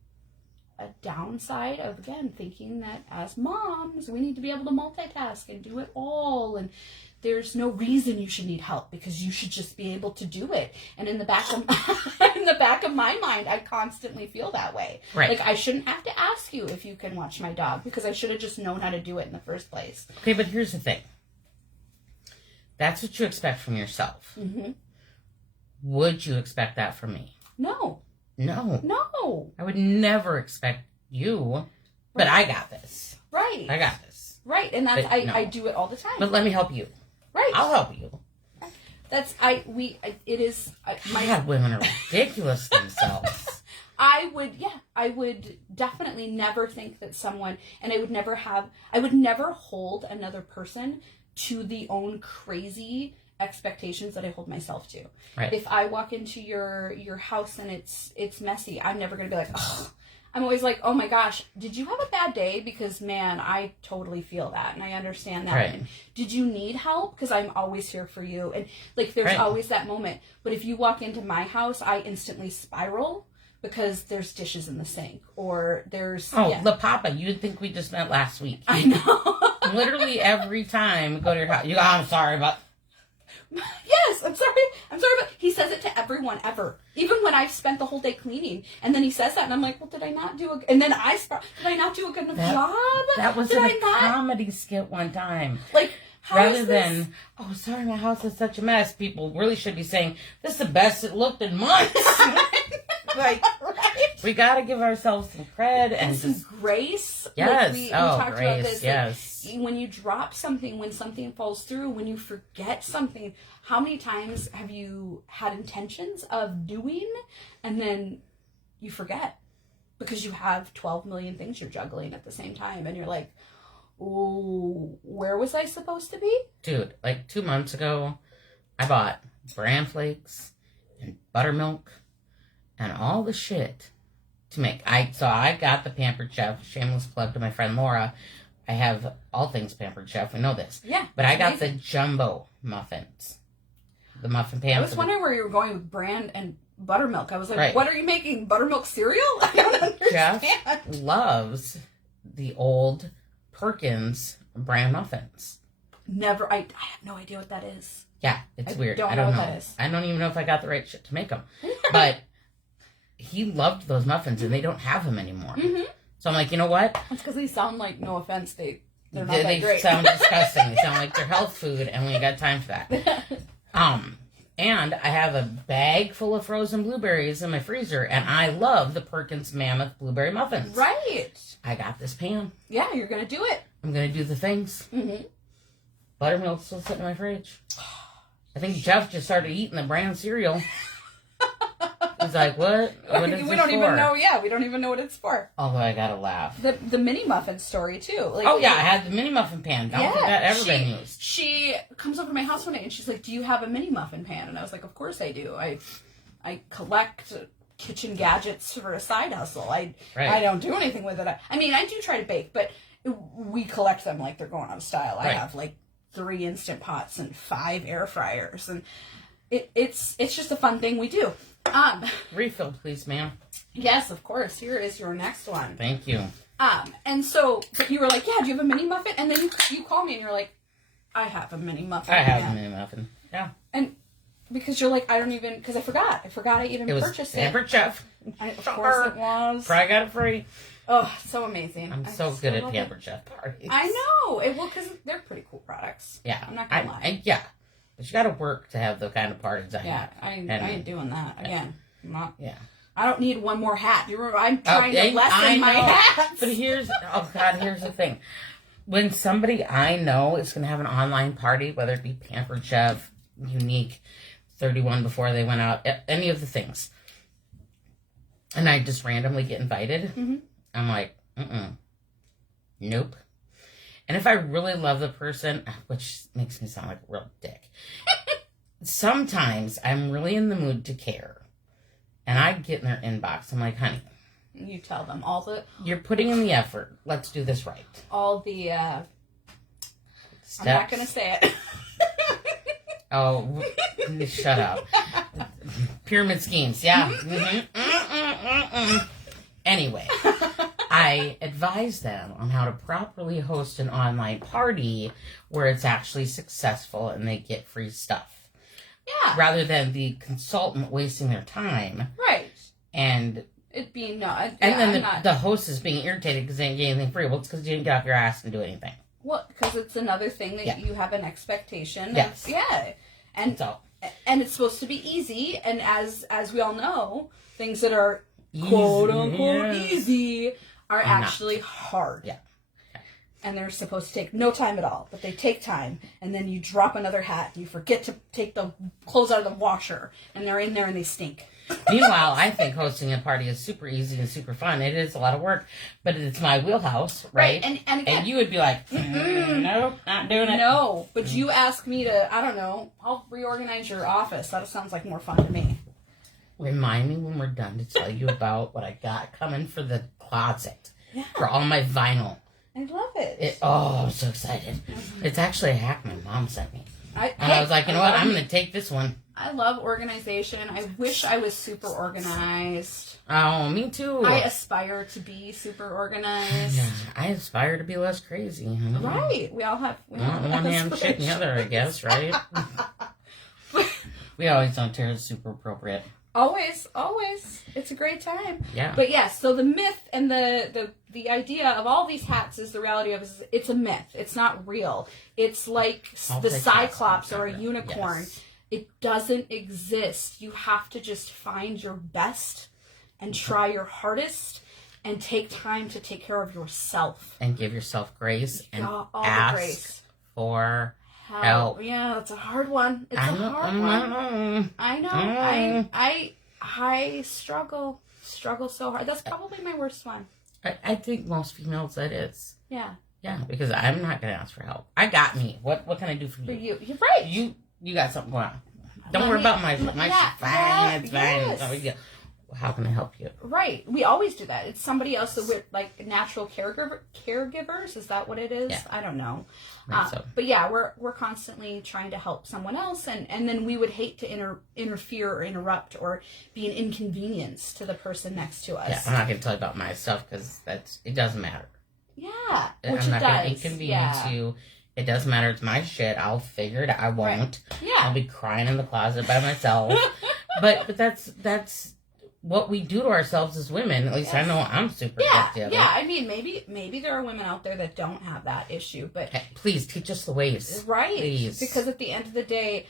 a downside of, again, thinking that as moms, we need to be able to multitask and do it all. And there's no reason you should need help, because you should just be able to do it. And in the back of my mind, I constantly feel that way. Right. I shouldn't have to ask you if you can watch my dog, because I should have just known how to do it in the first place. Okay, but here's the thing. That's what you expect from yourself. Mm-hmm. Would you expect that from me? No. I would never expect you, but I got this. Right. I got this. Right, and that's I do it all the time. But let me help you. Right. I'll help you. Women are ridiculous themselves. I would definitely never think that someone, and I would never hold another person to the own crazy expectations that I hold myself to. Right. If I walk into your house and it's messy, I'm never going to be like, oh. I'm always like, oh my gosh, did you have a bad day? Because, man, I totally feel that, and I understand that. Right. And did you need help? Because I'm always here for you. And, there's always that moment. But if you walk into my house, I instantly spiral because there's dishes in the sink, or there's... La Papa, you'd think we just met last week. I know. Literally every time we go to your house, you go, I'm sorry, but... Yes, I'm sorry, but he says it to everyone ever. Even when I've spent the whole day cleaning, and then he says that, and I'm like, well, did I not do a good enough job? That was in a comedy skit one time. How rather than, oh, sorry, my house is such a mess, people really should be saying, this is the best it looked in months. Right. We got to give ourselves some cred and some grace. Yes. We talked about this. Yes. When you drop something, when something falls through, when you forget something, how many times have you had intentions of doing and then you forget because you have 12 million things you're juggling at the same time, and you're like, ooh, where was I supposed to be? Dude, 2 months ago, I bought bran flakes and buttermilk and all the shit to make. So I got the Pampered Chef, shameless plug to my friend Laura. I have all things Pampered Chef, we know this. Yeah. But I got the jumbo muffins. The muffin pans. I was wondering where you were going with bran and buttermilk. I was like, What are you making? Buttermilk cereal? I don't understand. Jeff loves the old Perkins bran muffins. Never. I have no idea what that is. Yeah, it's weird. I don't know what that is. I don't even know if I got the right shit to make them. But he loved those muffins, and they don't have them anymore. Mm-hmm. So I'm like, you know what? That's because they sound like, no offense, they're not that great. They sound disgusting. They sound like they're health food, and we ain't got time for that. And I have a bag full of frozen blueberries in my freezer, and I love the Perkins Mammoth Blueberry Muffins. Right. I got this pan. Yeah, you're going to do it. I'm going to do the things. Mm-hmm. Buttermilk's still sitting in my fridge. I think Jeff just started eating the brand cereal. He's like, what? What is we this don't for? even know. Yeah, we don't even know what it's for. Although I gotta laugh. The mini muffin story too. Like, oh yeah, I had the mini muffin pan. Don't think that ever been used. She comes over to my house one day and she's like, "Do you have a mini muffin pan?" And I was like, "Of course I do. I collect kitchen gadgets for a side hustle. I don't do anything with it. I mean, I do try to bake, but we collect them like they're going out of style. I have like 3 Instant Pots and 5 air fryers, and it's just a fun thing we do." Refill, please, ma'am. Yes, of course. Here is your next one. Thank you. And so, but you were like, "Yeah, do you have a mini muffin?" And then you call me and you're like, "I have a mini muffin." I have a mini muffin. Yeah. And because you're like, I don't even, because I forgot I even purchased it. Pampered Chef. Of course it was. Probably got it free. Oh, so amazing. I'm so good at Pampered Chef parties. I know. Well, because they're pretty cool products. Yeah. I'm not gonna lie. Yeah. But you got to work to have the kind of parties I have. I ain't doing that again. I'm not. Yeah. I don't need one more hat. You remember, I'm trying to lessen my hats. But here's the thing. When somebody I know is going to have an online party, whether it be Pampered Chef, Unique, 31 before they went out, any of the things, and I just randomly get invited, I'm like, nope. And if I really love the person, which makes me sound like a real dick, sometimes I'm really in the mood to care. And I get in their inbox. I'm like, honey. You tell them you're putting in the effort. Let's do this right. All the, steps. I'm not going to say it. Oh, shut up. Pyramid schemes, yeah. Anyway. I advise them on how to properly host an online party where it's actually successful and they get free stuff. Yeah. Rather than the consultant wasting their time. Right. And it being the host is being irritated because they didn't get anything free. Well, it's because you didn't get off your ass and do anything. Well, because it's another thing that you have an expectation. Yes. And it's supposed to be easy. And as we all know, things that are quote unquote easy are actually hard. Yeah. And they're supposed to take no time at all, but they take time. And then you drop another hat, and you forget to take the clothes out of the washer, and they're in there and they stink. Meanwhile, I think hosting a party is super easy and super fun. It is a lot of work, but it's my wheelhouse, right? And again, and you would be like, nope, not doing it. No, but you ask me to, I don't know, I'll reorganize your office. That sounds like more fun to me. Remind me when we're done to tell you about what I got coming for the closet. Yeah. For all my vinyl. I love it. I'm so excited. It's actually a hack my mom sent me. I was like, you know what? I'm going to take this one. I love organization. I wish I was super organized. Oh, me too. I aspire to be super organized. Yeah, I aspire to be less crazy. Right. We all have. One hand shit the other, I guess, right? We always don't tear it super appropriate. Always. It's a great time. Yeah. But yes, so the myth and the idea of all these hats is the reality of it's a myth. It's not real. It's like the Cyclops or a unicorn. Yes. It doesn't exist. You have to just find your best and try your hardest and take time to take care of yourself. And give yourself grace and ask the grace. For help. Yeah, that's a hard one. It's a hard one. I know. I struggle so hard. That's probably my worst one. I think most females that is. Yeah. Yeah, because I'm not going to ask for help. I got me. What can I do for you? You're right. You got something going on. Don't worry about my shit. Fine. It's fine. It's no big deal. How can I help you? Right. We always do that. It's somebody else that we're like natural caregivers. Is that what it is? Yeah. I don't know. So. But yeah, we're constantly trying to help someone else, and then we would hate to interfere or interrupt or be an inconvenience to the person next to us. Yeah, I'm not going to tell you about my stuff because it doesn't matter. Yeah, I'm not going to inconvenience you. It doesn't matter. It's my shit. I'll figure it out. I won't. Right. Yeah. I'll be crying in the closet by myself. but that's what we do to ourselves as women. At least I know I'm super guilty of it. Yeah, I mean, maybe there are women out there that don't have that issue, but... Hey, please, teach us the ways. Right. Please. Because at the end of the day,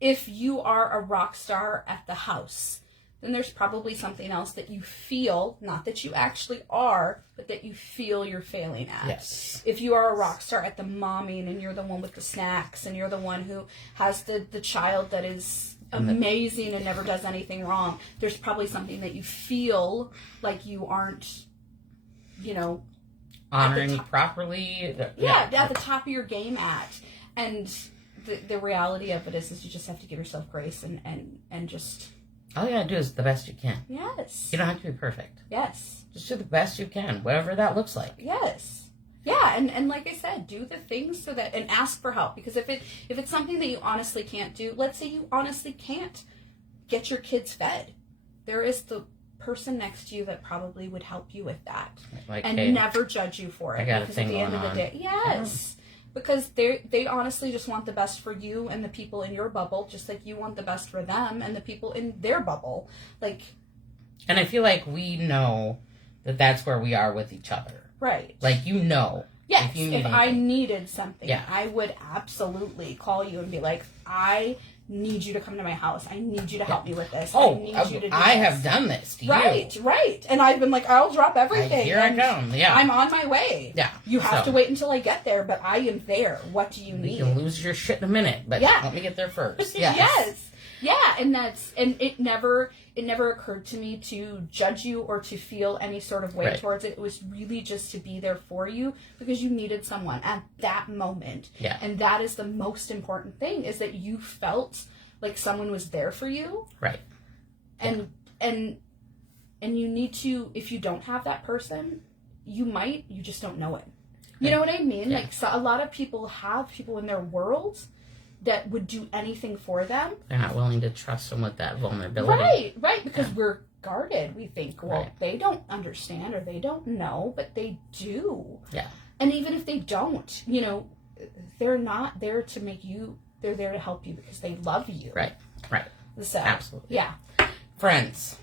if you are a rock star at the house, then there's probably something else that you feel, not that you actually are, but that you feel you're failing at. Yes. If you are a rock star at the momming and you're the one with the snacks and you're the one who has the child that is amazing and never does anything wrong, there's probably something that you feel like you aren't, honoring properly. At the top of your game at. And the reality of it is you just have to give yourself grace and just... All you gotta do is the best you can. Yes. You don't have to be perfect. Yes. Just do the best you can, whatever that looks like. Yes. Yeah, and like I said, do the things so that, and ask for help. Because if it's something that you honestly can't do, let's say you honestly can't get your kids fed, there is the person next to you that probably would help you with that. Like, and hey, never judge you for it. I got a because thing at the end going of the on. day, yes. Yeah. Because they honestly just want the best for you and the people in your bubble, just like you want the best for them and the people in their bubble. And I feel like we know that that's where we are with each other. Right. Like, Yes, if I needed something, yeah. I would absolutely call you and be like, I need you to come to my house. I need you to help me with this. I need you to do I this. have done this to you. Right. And I've been like, I'll drop everything. Here I come. Yeah. I'm on my way. Yeah. You have to wait until I get there, but I am there. What do you need? You can lose your shit in a minute, but let me get there first. Yes. Yes. Yeah, and it never occurred to me to judge you or to feel any sort of way towards it. It was really just to be there for you because you needed someone at that moment. Yeah. And that is the most important thing, is that you felt like someone was there for you. Right. And you need to, if you don't have that person, you just don't know it. You know what I mean? Yeah. Like, so a lot of people have people in their world that would do anything for them. They're not willing to trust them with that vulnerability. Right, because we're guarded. We think, well, they don't understand or they don't know, but they do. Yeah. And even if they don't, they're not there to make you, they're there to help you because they love you. Right. So, absolutely. Yeah. Friends,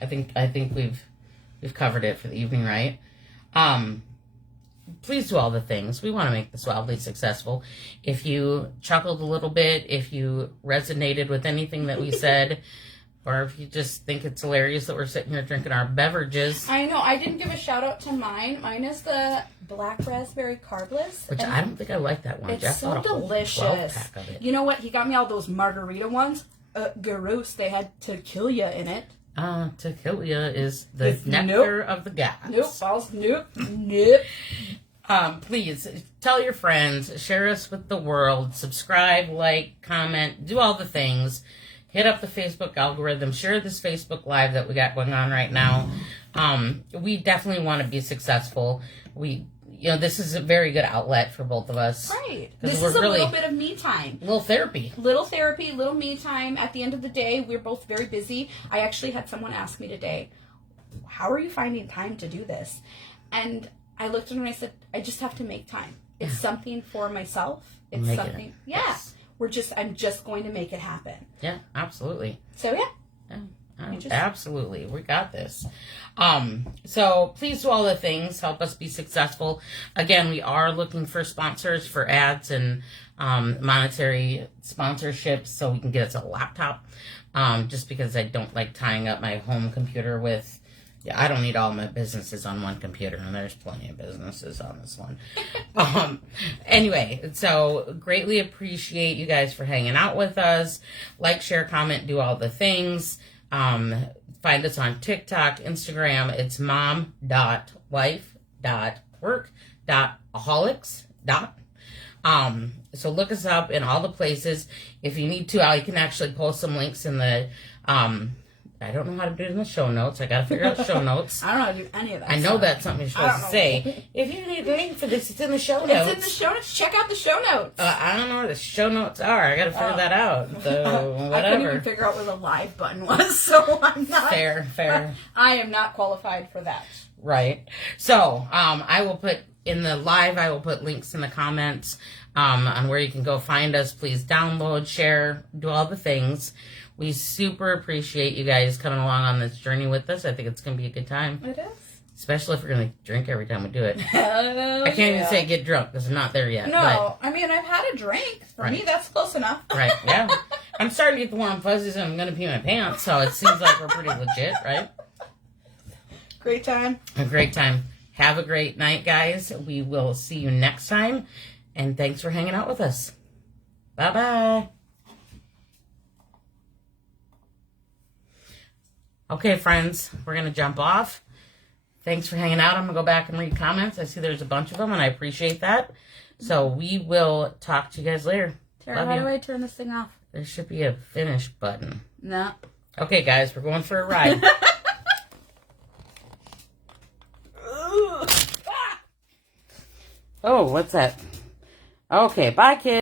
I think we've covered it for the evening, right? Please do all the things. We want to make this wildly successful. If you chuckled a little bit, if you resonated with anything that we said, or if you just think it's hilarious that we're sitting here drinking our beverages. I know. I didn't give a shout out to mine. Mine is the black raspberry carbless. Which I don't think I like that one. It's Jeff so bought a whole delicious. 12-pack of it. You know what? He got me all those margarita ones. Gross. They had tequila in it. Tequila is the nectar of the gods. Nope. Please tell your friends, share us with the world, subscribe, like, comment, do all the things. Hit up the Facebook algorithm, share this Facebook Live that we got going on right now. We definitely want to be successful. This is a very good outlet for both of us. Right. This is a little bit of me time. Little therapy, little me time. At the end of the day, we're both very busy. I actually had someone ask me today, how are you finding time to do this? And I looked at him and I said, I just have to make time. It's something for myself. It's something. Yeah. Yes. I'm just going to make it happen. Yeah, absolutely. So, yeah. Absolutely. We got this. So please do all the things. Help us be successful. Again, we are looking for sponsors for ads and monetary sponsorships so we can get us a laptop. Just because I don't like tying up my home computer with... Yeah, I don't need all my businesses on one computer, and there's plenty of businesses on this one. Anyway, so greatly appreciate you guys for hanging out with us. Like, share, comment, do all the things. Find us on TikTok, Instagram. It's mom.wife.work.aholics. So look us up in all the places. If you need to, I can actually post some links in the... I don't know how to do it in the show notes. I got to figure out the show notes. I don't know how to do any of that. I know that's something you're supposed to say. If you need a link for this, it's in the show notes. It's in the show notes. Check out the show notes. I don't know where the show notes are. I got to figure that out. So, whatever. I couldn't even figure out where the live button was, so I'm not... Fair. I am not qualified for that. Right. So, I will put in the live, I will put links in the comments on where you can go find us. Please download, share, do all the things. We super appreciate you guys coming along on this journey with us. I think it's going to be a good time. It is. Especially if we're going to drink every time we do it. I can't even say get drunk because I'm not there yet. No, I mean, I've had a drink. For me, that's close enough. Right, yeah. I'm starting to get the warm fuzzies and I'm going to pee my pants, so it seems like we're pretty legit, right? Great time. A great time. Have a great night, guys. We will see you next time. And thanks for hanging out with us. Bye-bye. Okay, friends, we're going to jump off. Thanks for hanging out. I'm going to go back and read comments. I see there's a bunch of them, and I appreciate that. So we will talk to you guys later. Tara, how do I turn this thing off? There should be a finish button. No. Okay, guys, we're going for a ride. Oh, what's that? Okay, bye, kids.